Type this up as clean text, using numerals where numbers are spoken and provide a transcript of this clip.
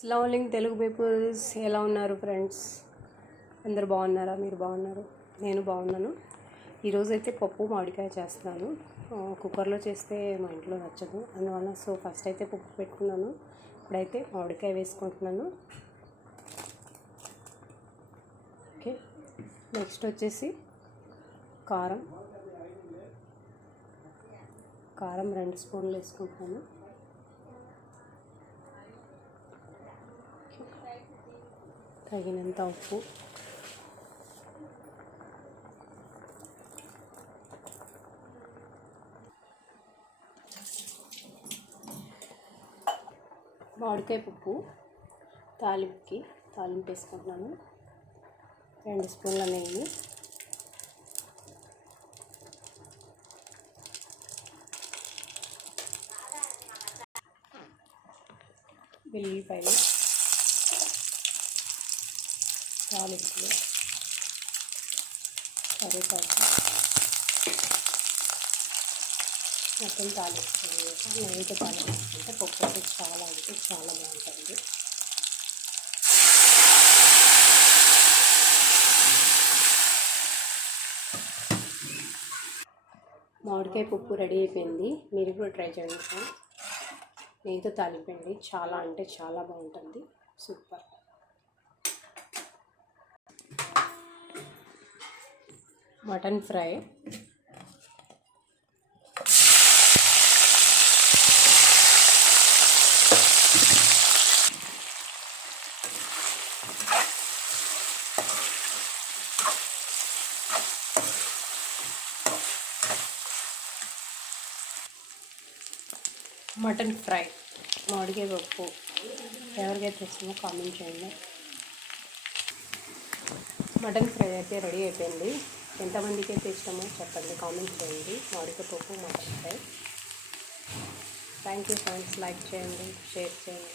అస్సలాముఅలైకుం Telugu peoples, ఎలా ఉన్నారు friends? అందరు బాగున్నారా? మీరు బాగున్నారు? నేను బాగున్నాను. ఈరోజు అయితే పప్పు మామిడికాయ చేస్తున్నాను. కుక్కర్లో చేస్తే మా ఇంట్లో నచ్చదు, అందువల్ల ఫస్ట్ అయితే పప్పు పెట్టుకున్నాను. ఇప్పుడైతే మామిడికాయ వేసుకుంటున్నాను. ఓకే, నెక్స్ట్ వచ్చేసి కారం 2 స్పూన్లు వేసుకుంటున్నాను. తగినంత ఉప్పు, మామిడికాయ పప్పు తాలింపు వేసుకుంటున్నాను. 2 స్పూన్ల నెయ్యి, వెల్లుల్లిపాయలు, తాలింపులు, కరివేపాకు మొత్తం తాలింపుకొని నెయ్యితో తాలింపుకుంటే పప్పు అయితే చాలా బాగుంటుంది. మామిడికాయ పప్పు రెడీ అయిపోయింది. మీరు కూడా ట్రై చేయండి. నెయ్యితో తాలింపండి, చాలా బాగుంటుంది. సూపర్. మటన్ ఫ్రై, మామిడికాయ పప్పు ఎవరికైతే ఇష్టమో కామెంట్ చేయండి. మటన్ ఫ్రై అయితే రెడీ అయిపోయింది. ఎంతమందికి అయితే ఇష్టమో చెప్పండి, కామెంట్ చేయండి. మామిడికాయ పప్పు, mutton fry. Thank you friends. Like చేయండి, షేర్ చేయండి.